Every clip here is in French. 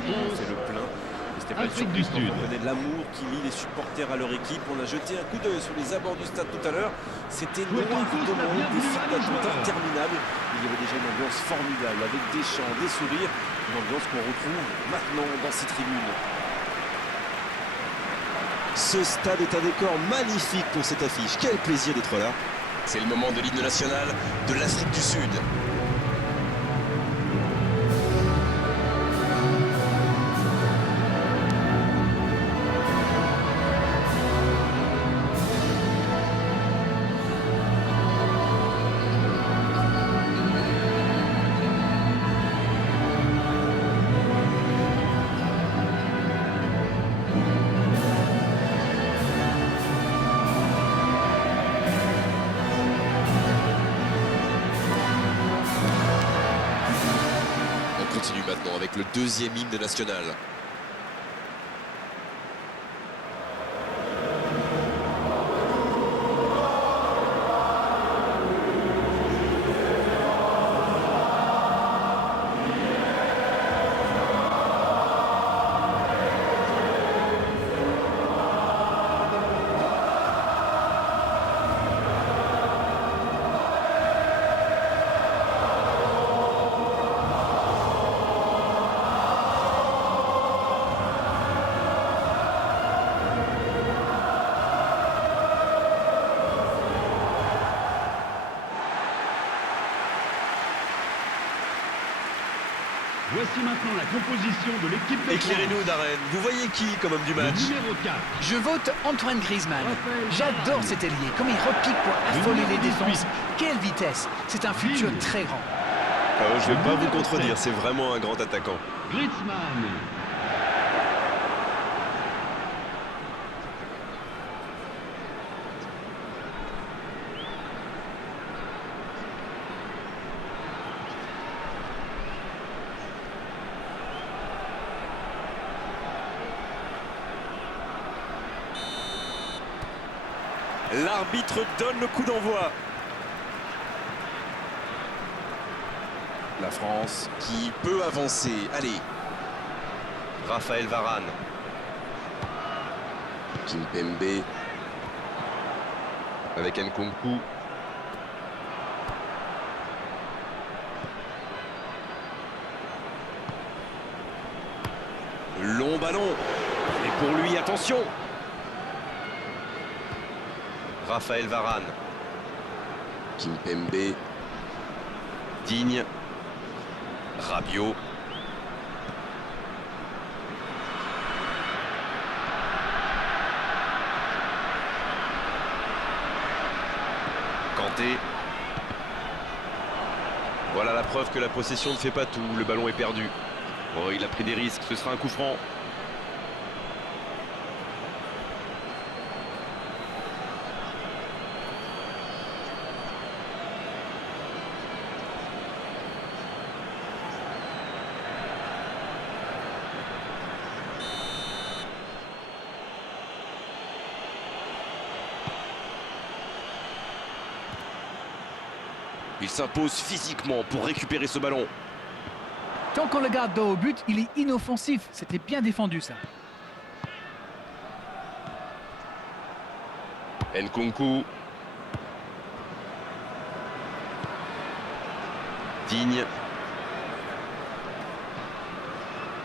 but dont on fait le plein. Et c'était pas une Afrique du surprise quand Sud. on connaît l'amour qui lie les supporters à leur équipe. On a jeté un coup d'œil sur les abords du stade tout à l'heure. C'était Souhaitons noir tous de la monde, des bienvenue files à nos d'attente joueurs. interminables. Il y avait déjà une ambiance formidable avec des chants, des sourires. Une ambiance qu'on retrouve maintenant dans ces tribunes. Ce stade est un décor magnifique pour cette affiche. Quel plaisir d'être là. C'est le moment de l'hymne national de l'Afrique du Sud. On continue maintenant avec le deuxième hymne national. Voici maintenant la composition de l'équipe de Éclairez-nous, Darren. Vous voyez qui comme homme du France. match? Le numéro 4. Je vote Antoine Griezmann. Raphaël J'adore Varane. cet ailier, comme il repique pour affoler numéro les défenses. 18. Quelle vitesse! C'est un futur Ville. très grand. Je vais pas vous Numéro contredire, 7. c'est vraiment un grand attaquant. Griezmann. L'arbitre donne le coup d'envoi. La France Qui peut avancer? Allez, Raphaël Varane. Kimpembe. Avec Nkunku. long ballon. Et pour lui, attention. Raphaël Varane. Kimpembe. Digne. Rabiot. Kanté. Voilà la preuve que la possession ne fait pas tout. Le ballon est perdu. Oh, il a pris des risques. Ce sera un coup franc. Il s'impose physiquement pour récupérer ce ballon. Tant qu'on le garde dos au but, il est inoffensif. C'était bien défendu, ça. Nkunku. Digne.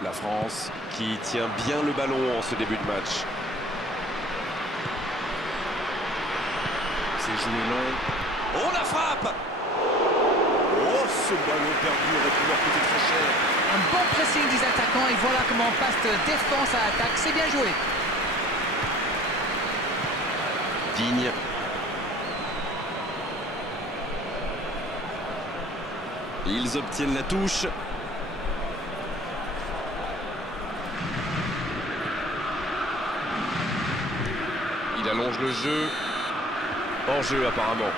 La France qui tient bien le ballon en ce début de match. C'est joué long. Oh, la frappe! Oh, ce ballon perdu aurait pu leur coûter très cher. Un bon pressing des attaquants et voilà comment on passe de défense à attaque. C'est bien joué. Digne. Ils obtiennent la touche. Il allonge le jeu. Hors jeu apparemment.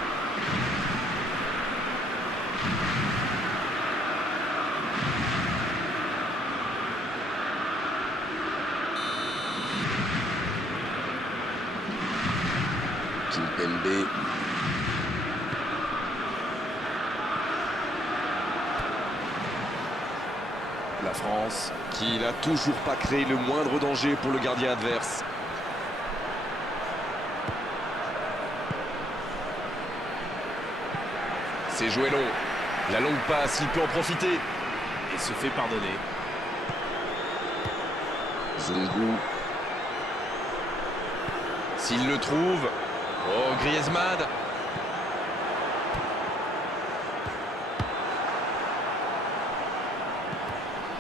Kimpembe. La France. Qui n'a toujours pas créé le moindre danger pour le gardien adverse. C'est joué long. La longue passe, il peut en profiter. Et se fait pardonner. Zungu. S'il le trouve. Oh, Griezmann.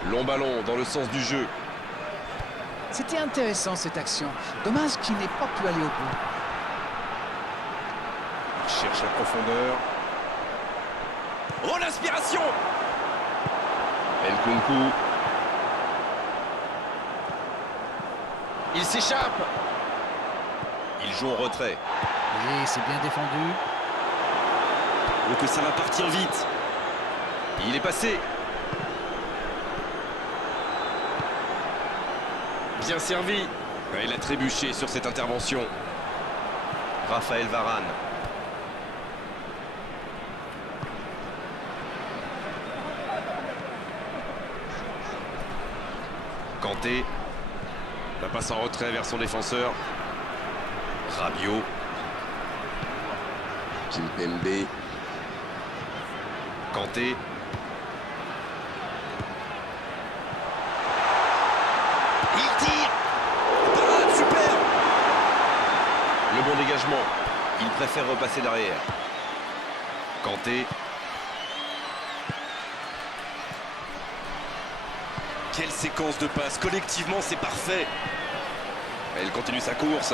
Long ballon dans le sens du jeu. C'était intéressant cette action. Dommage qu'il n'ait pas pu aller au bout. Il cherche la profondeur. Oh, l'inspiration! El Kunku. Il s'échappe. Il joue en retrait. Oui, c'est bien défendu. Oh, que ça va partir vite. Il est passé. Bien servi. Il a trébuché sur cette intervention. Raphaël Varane. Kanté. La passe en retrait vers son défenseur. Rabiot. Kimpembe. Kanté. Il tire. Parade, super. Le bon dégagement. Il préfère repasser derrière. Kanté. Quelle séquence de passes. Collectivement, c'est parfait. Elle continue sa course.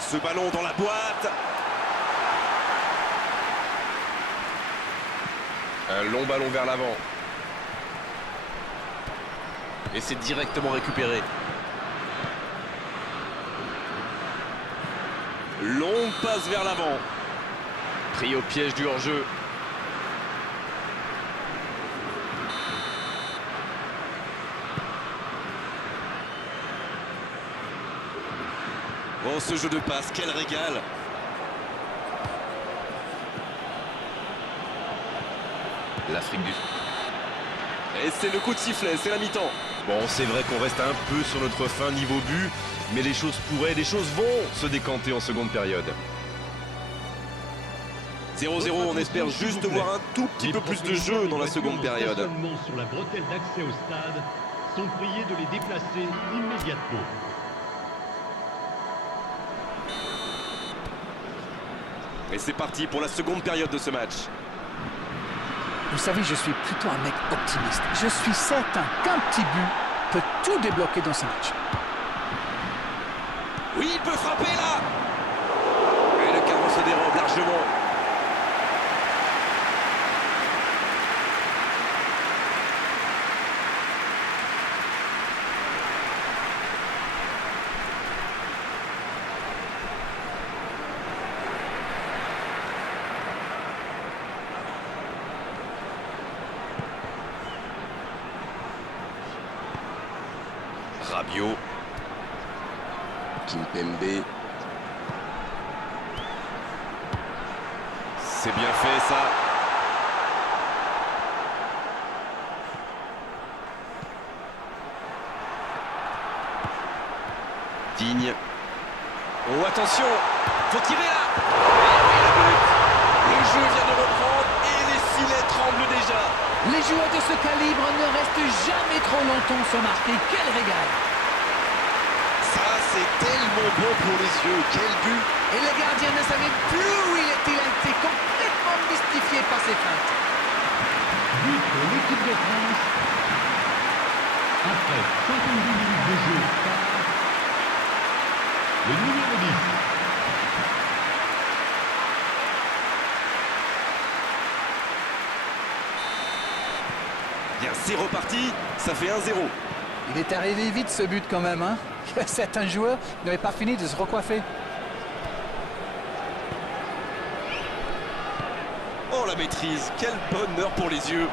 Ce ballon dans la boîte. Un long ballon vers l'avant. Et c'est directement récupéré. Longue passe vers l'avant. Pris au piège du hors-jeu. Oh, ce jeu de passe, quel régal! L'Afrique du Sud. Et c'est le coup de sifflet, c'est la mi-temps. Bon, c'est vrai qu'on reste un peu sur notre fin niveau but, mais les choses pourraient, les choses vont se décanter en seconde période. 0-0, on espère juste voir un tout petit peu plus de jeu dans la seconde période. Sur la bretelle d'accès au stade sont priés de les déplacer immédiatement. Et c'est parti pour la seconde période de ce match. Vous savez, je suis plutôt un mec optimiste. Je suis certain qu'un petit but peut tout débloquer dans ce match. Oui, il peut frapper là. Et le cadre se dérobe largement. Rabiot. Kimpembe. C'est bien fait ça. Digne. Oh attention, faut tirer là. Le jeu vient de reprendre et les filets tremblent déjà. Les joueurs de ce calibre ne restent jamais trop longtemps sans marquer. Quel régal! Ça, c'est tellement bon pour les yeux. Quel but! Et le gardien ne savait plus où il était. Il a été complètement mystifié par ses feintes. But pour l'équipe de France. Après 52 minutes de jeu par le numéro 10. Bien, c'est reparti, ça fait 1-0. Il est arrivé vite ce but quand même, hein. Certains joueurs n'avaient pas fini de se recoiffer. Oh la maîtrise, quel bonheur pour les yeux.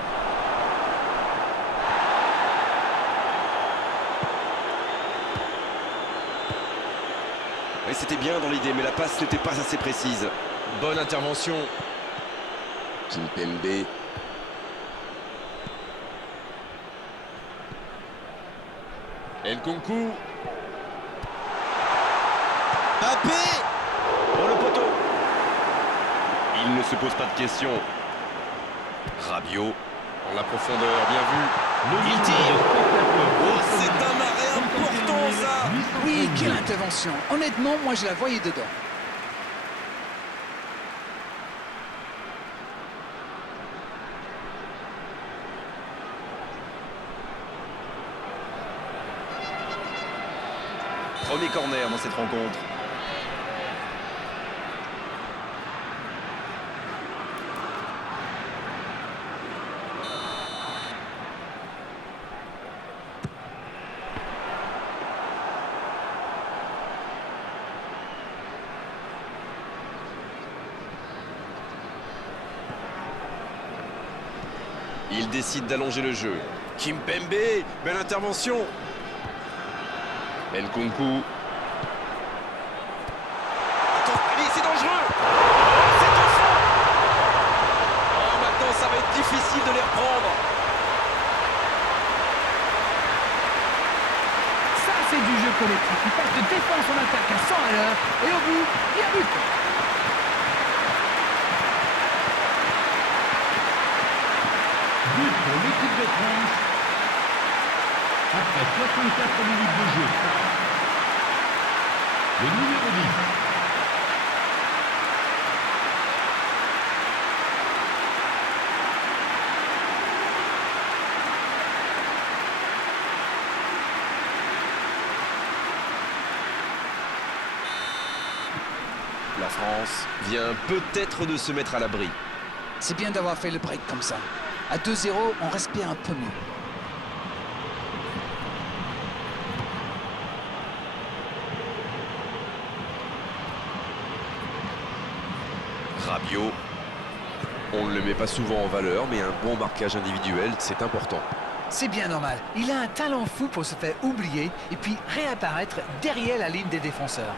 Et c'était bien dans l'idée, mais la passe n'était pas assez précise. Bonne intervention. Kimpembe. Nkunku. Mbappé. Oh, le poteau. Il ne se pose pas de questions. Rabiot. En la profondeur, bien vu. Le Il tire. Oh, c'est un arrêt important, ça. Oui, quelle intervention. Honnêtement, moi je la voyais dedans. Premier corner dans cette rencontre. Il décide d'allonger le jeu. Kimpembe, belle intervention. Nkunku. Attends, allez, c'est dangereux. C'est au fond. Oh, maintenant, ça va être difficile de les reprendre. Ça, c'est du jeu collectif. Il passe de défense en attaque à 100 à l'heure. Et au bout, il y a but. But pour l'équipe de France. Après 64 minutes de jeu. Le numéro 10. La France vient peut-être de se mettre à l'abri. C'est bien d'avoir fait le break comme ça. À 2-0, on respire un peu mieux. Rabiot. On ne le met pas souvent en valeur, mais un bon marquage individuel, c'est important. C'est bien normal. Il a un talent fou pour se faire oublier et puis réapparaître derrière la ligne des défenseurs.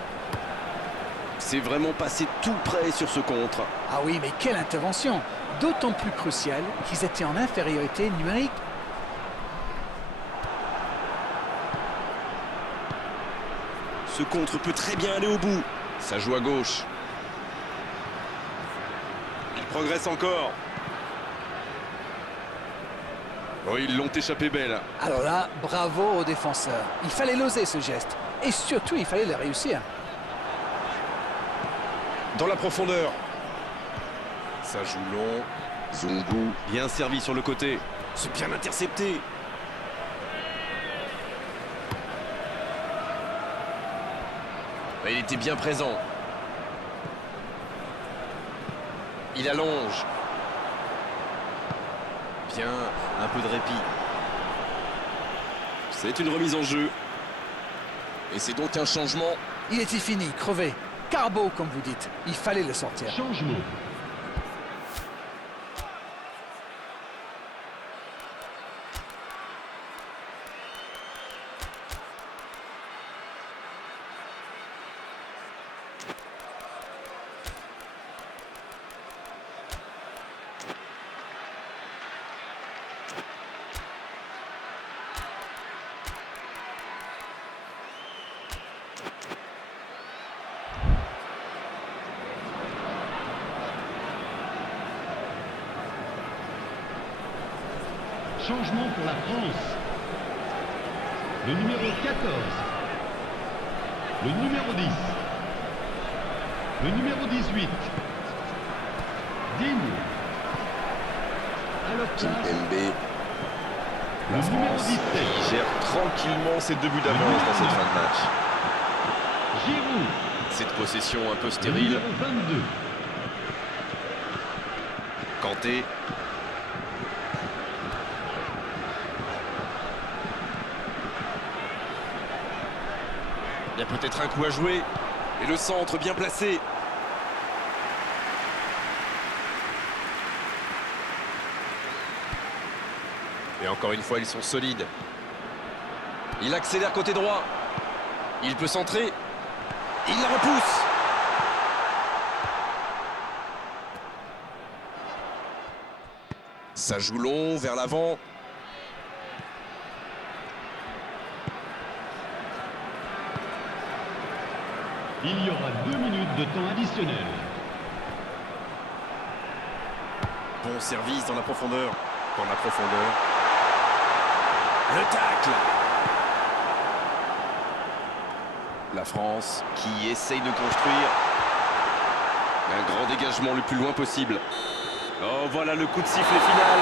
C'est vraiment passé tout près sur ce contre. Ah oui, mais quelle intervention! D'autant plus crucial qu'ils étaient en infériorité numérique. Ce contre peut très bien aller au bout. Ça joue à gauche. Il progresse encore. Oh, ils l'ont échappé belle. Alors là, bravo aux défenseurs. Il fallait l'oser ce geste. Et surtout, il fallait le réussir. Dans la profondeur. Ça joue long. Zungu, bien servi sur le côté. C'est bien intercepté. Il était bien présent. Il allonge. Bien, un peu de répit. C'est une remise en jeu. Et c'est donc un changement. Il était fini, crevé. Carbo, comme vous dites. Il fallait le sortir. Changement. Changement pour la France. Le numéro 14. Le numéro 10. Le numéro 18. Digne. À leur place, Kimpembe. le numéro 17. Il gère tranquillement ses 2 buts d'avance dans cette fin de match. Giroud. Cette possession un peu Le stérile. numéro 22. Kanté. Il y a peut-être un coup à jouer. Et le centre bien placé. Et encore une fois, ils sont solides. Il accélère côté droit. Il peut centrer. Il la repousse. Ça joue long vers l'avant. Il y aura 2 minutes de temps additionnel. Bon service dans la profondeur. Dans la profondeur. Le tacle. La France qui essaye de construire. Un grand dégagement le plus loin possible. Oh, voilà le coup de sifflet final.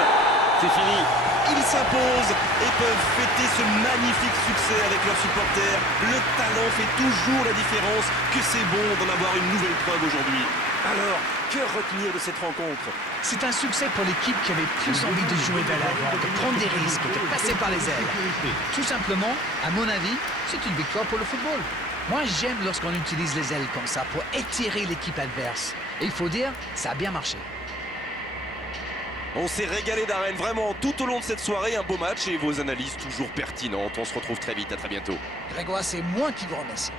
C'est fini. Ils s'imposent et peuvent fêter ce magnifique succès avec leurs supporters. Le talent fait toujours la différence. Que c'est bon d'en avoir une nouvelle preuve aujourd'hui. Alors, que retenir de cette rencontre? C'est un succès pour l'équipe qui avait plus envie de jouer vers l'avant, de prendre des risques, de passer par les ailes. Tout simplement, à mon avis, c'est une victoire pour le football. Moi, j'aime lorsqu'on utilise les ailes comme ça pour étirer l'équipe adverse. Et il faut dire, ça a bien marché. On s'est régalé d'arène vraiment tout au long de cette soirée. Un beau match et vos analyses toujours pertinentes. On se retrouve très vite. À très bientôt. Grégoire, c'est moi qui vous remercie.